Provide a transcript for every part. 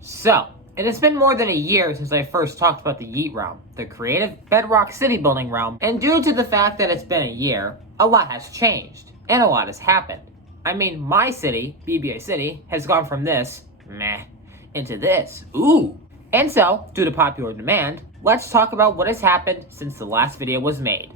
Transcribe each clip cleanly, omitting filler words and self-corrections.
So, it has been more than a year since I first talked about the Yeet realm, the creative bedrock city building realm, and due to the fact that it's been a year, a lot has changed, and a lot has happened. I mean, my city, BBA City, has gone from this, meh, into this, ooh. And so, due to popular demand, let's talk about what has happened since the last video was made.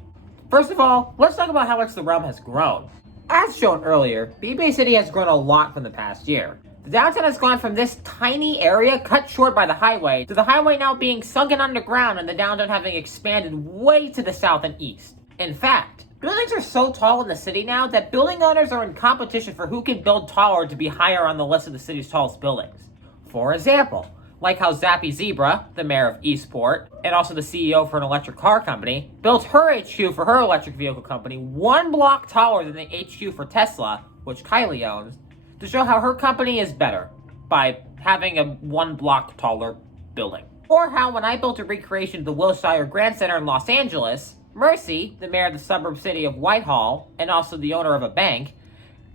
First of all, let's talk about how much the realm has grown. As shown earlier, BBA City has grown a lot from the past year. The downtown has gone from this tiny area cut short by the highway to the highway now being sunken underground and the downtown having expanded way to the south and east. In fact, buildings are so tall in the city now that building owners are in competition for who can build taller to be higher on the list of the city's tallest buildings. For example, like how Zappy Zebra, the mayor of Eastport, and also the CEO for an electric car company, built her HQ for her electric vehicle company 1 block taller than the HQ for Tesla, which Kylie owns, to show how her company is better by having a 1 block taller building. Or how when I built a recreation of the Wilshire Grand Center in Los Angeles, Mercy, the mayor of the suburb city of Whitehall, and also the owner of a bank,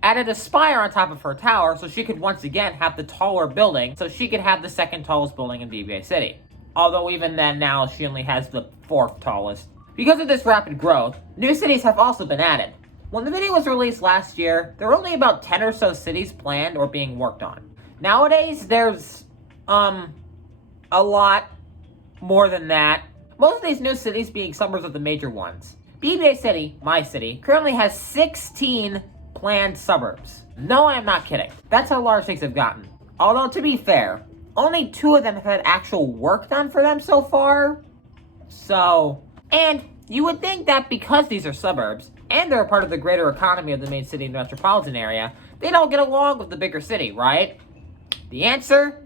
added a spire on top of her tower so she could once again have the taller building, so she could have the second tallest building in BBA City. Although even then now she only has the 4th tallest. Because of this rapid growth, new cities have also been added. When the video was released last year, there were only about 10 or so cities planned or being worked on. Nowadays, there's, a lot more than that. Most of these new cities being suburbs of the major ones. BBA City, my city, currently has 16 planned suburbs. No, I am not kidding. That's how large things have gotten. Although, to be fair, only 2 of them have had actual work done for them so far. And you would think that because these are suburbs, and they're a part of the greater economy of the main city and metropolitan area, they'd all get along with the bigger city, right? The answer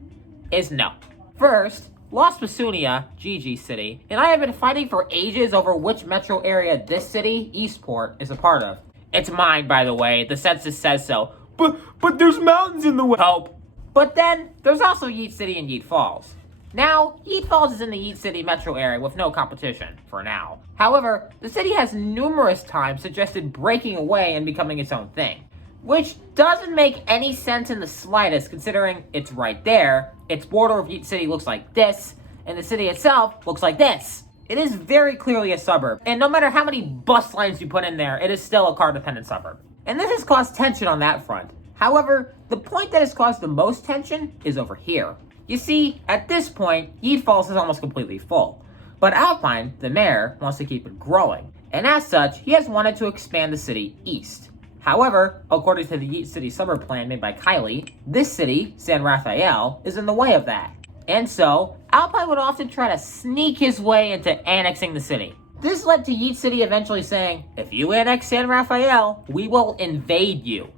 is no. First, Las Petunia, Gigi City, and I have been fighting for ages over which metro area this city, Eastport, is a part of. It's mine, by the way. The census says so. But there's mountains in the way. Hope. But then, there's also Yeet City and Yeet Falls. Now, Yeet Falls is in the Yeet City metro area with no competition, for now. However, the city has numerous times suggested breaking away and becoming its own thing. Which doesn't make any sense in the slightest, considering it's right there, its border of Yeet City looks like this, and the city itself looks like this. It is very clearly a suburb, and no matter how many bus lines you put in there, it is still a car-dependent suburb. And this has caused tension on that front. However, the point that has caused the most tension is over here. You see, at this point, Yeet Falls is almost completely full. But Alpine, the mayor, wants to keep it growing, and as such, he has wanted to expand the city east. However, according to the Yeet City suburb plan made by Kylie, this city, San Rafael, is in the way of that. And so, Alpine would often try to sneak his way into annexing the city. This led to Yeet City eventually saying, if you annex San Rafael, we will invade you.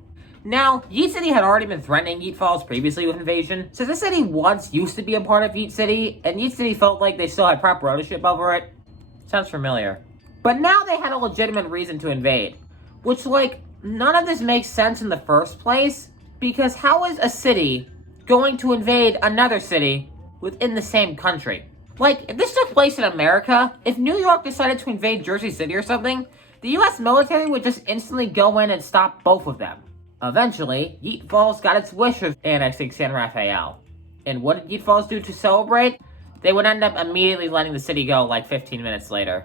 Now, Yeet City had already been threatening Yeet Falls previously with invasion, so the city once used to be a part of Yeet City, and Yeet City felt like they still had proper ownership over it. Sounds familiar. But now they had a legitimate reason to invade. Which, none of this makes sense in the first place, because how is a city going to invade another city within the same country? If this took place in America, if New York decided to invade Jersey City or something, the US military would just instantly go in and stop both of them. Eventually, Yeet Falls got its wish of annexing San Rafael. And what did Yeet Falls do to celebrate? They would end up immediately letting the city go 15 minutes later.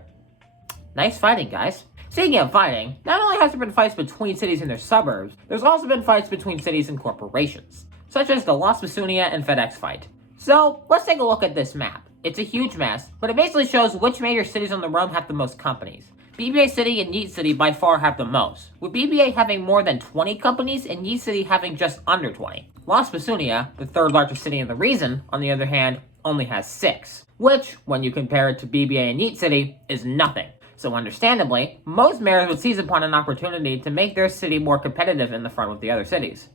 Nice fighting, guys. Speaking of fighting, not only has there been fights between cities and their suburbs, there's also been fights between cities and corporations, such as the Las Petunia and FedEx fight. So, let's take a look at this map. It's a huge mess, but it basically shows which major cities on the realm have the most companies. BBA City and Yeet City by far have the most, with BBA having more than 20 companies and Yeet City having just under 20. Las Petunia, the 3rd largest city in the region, on the other hand, only has 6, which, when you compare it to BBA and Yeet City, is nothing. So understandably, most mayors would seize upon an opportunity to make their city more competitive in the front with the other cities.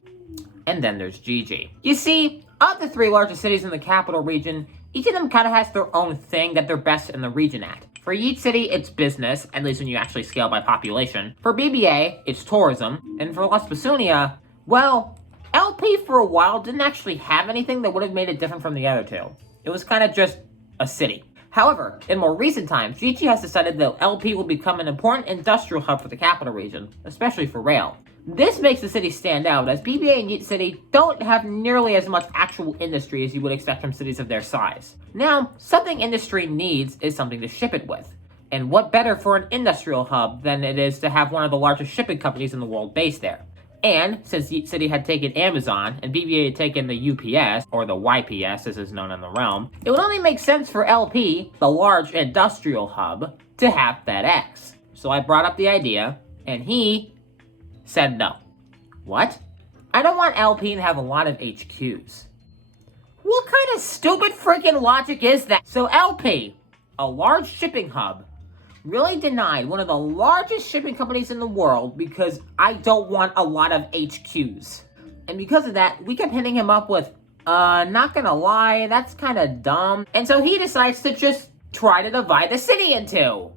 And then there's Gigi. You see, of the 3 largest cities in the capital region, each of them kind of has their own thing that they're best in the region at. For Yeet City, it's business, at least when you actually scale by population. For BBA, it's tourism. And for Las Petunia, well, LP for a while didn't actually have anything that would have made it different from the other 2. It was kind of just a city. However, in more recent times, Gigi has decided that LP will become an important industrial hub for the capital region, especially for rail. This makes the city stand out, as BBA and Yeet City don't have nearly as much actual industry as you would expect from cities of their size. Now, something industry needs is something to ship it with. And what better for an industrial hub than it is to have one of the largest shipping companies in the world based there. And since Yeet City had taken Amazon and BBA had taken the UPS, or the YPS as is known in the realm, it would only make sense for LP, the large industrial hub, to have FedEx. So I brought up the idea, and he said no. What? I don't want LP to have a lot of HQs. What kind of stupid freaking logic is that? So LP, a large shipping hub, really denied one of the largest shipping companies in the world because I don't want a lot of HQs. And because of that, we kept hitting him up with, not gonna lie, that's kind of dumb. And so he decides to just try to divide the city in two.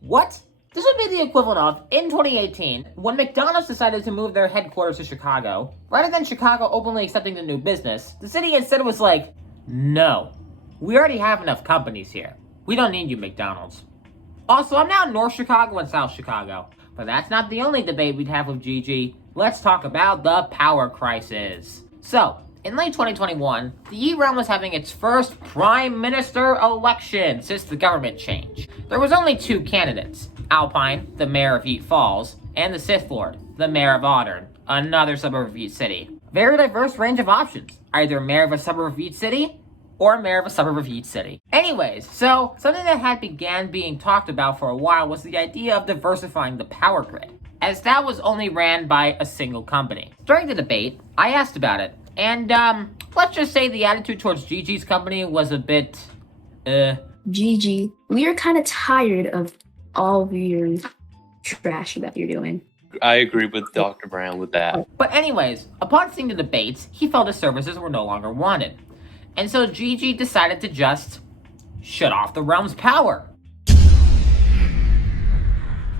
What? This would be the equivalent of, in 2018, when McDonald's decided to move their headquarters to Chicago, rather than Chicago openly accepting the new business, the city instead was like, no, we already have enough companies here. We don't need you, McDonald's. Also, I'm now in North Chicago and South Chicago, but that's not the only debate we'd have with Gigi. Let's talk about the power crisis. So, in late 2021, the Yeet realm was having its first prime minister election since the government change. There was only two candidates, Alpine, the mayor of Yeet Falls, and the Sith Lord, the mayor of Audern, another suburb of Yeet City. Very diverse range of options, either mayor of a suburb of Yeet City, or mayor of a suburb of Yeet City. Anyways, so something that had began being talked about for a while was the idea of diversifying the power grid, as that was only ran by a single company. During the debate, I asked about it, and let's just say the attitude towards Gigi's company was a bit, Gigi, we are kind of tired of all of your trash that you're doing. I agree with Dr. Brown with that. But anyways, upon seeing the debates, he felt his services were no longer wanted. And so Gigi decided to just shut off the realm's power.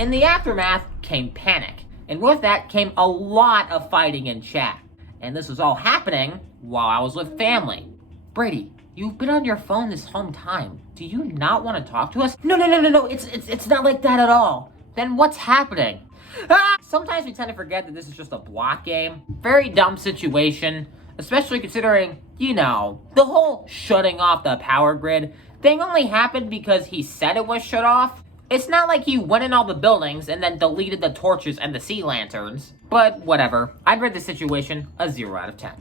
In the aftermath came panic, and with that came a lot of fighting in chat. And this was all happening while I was with family. Brady, you've been on your phone this whole time. Do you not want to talk to us? No, it's not like that at all. Then what's happening? Sometimes we tend to forget that this is just a block game. Very dumb situation. Especially considering, you know, the whole shutting off the power grid thing only happened because he said it was shut off. It's not like he went in all the buildings and then deleted the torches and the sea lanterns. But whatever, I'd rate the situation a 0 out of 10.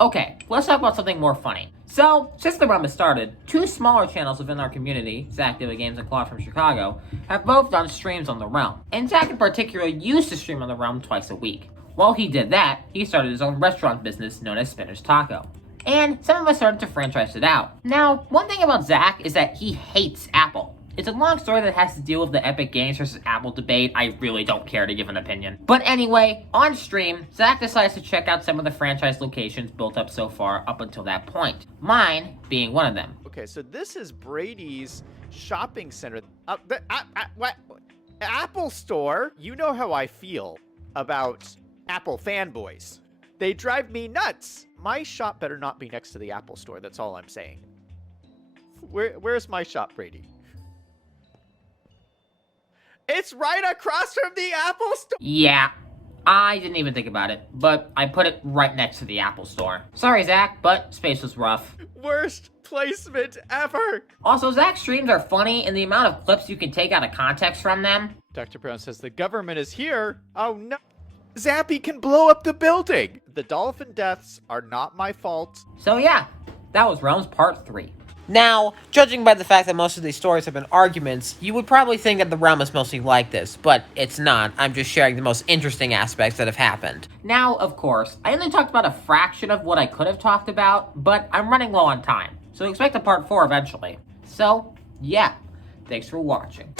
Okay, let's talk about something more funny. So, since the realm has started, two smaller channels within our community, Zach Daily Games and Claude from Chicago, have both done streams on the realm. And Zach in particular used to stream on the realm twice a week. While he did that, he started his own restaurant business known as Spinach Taco. And some of us started to franchise it out. Now, one thing about Zach is that he hates Apple. It's a long story that has to deal with the Epic Games versus Apple debate. I really don't care to give an opinion. But anyway, on stream, Zach decides to check out some of the franchise locations built up so far up until that point. Mine being one of them. Okay, so this is Brady's shopping center. What? Apple Store? You know how I feel about Apple fanboys. They drive me nuts. My shop better not be next to the Apple Store. That's all I'm saying. Where's my shop, Brady? It's right across from the Apple Store. Yeah, I didn't even think about it, but I put it right next to the Apple Store. Sorry, Zach, but space was rough. Worst placement ever. Also, Zach's streams are funny, and the amount of clips you can take out of context from them. Dr. Brown says the government is here. Oh no. Zappy can blow up the building. The dolphin deaths are not my fault. So yeah, that was Realms Part 3. Now, judging by the fact that most of these stories have been arguments, you would probably think that the realm is mostly like this, but it's not. I'm just sharing the most interesting aspects that have happened. Now, of course, I only talked about a fraction of what I could have talked about, but I'm running low on time, so expect a Part 4 eventually. So, yeah, thanks for watching.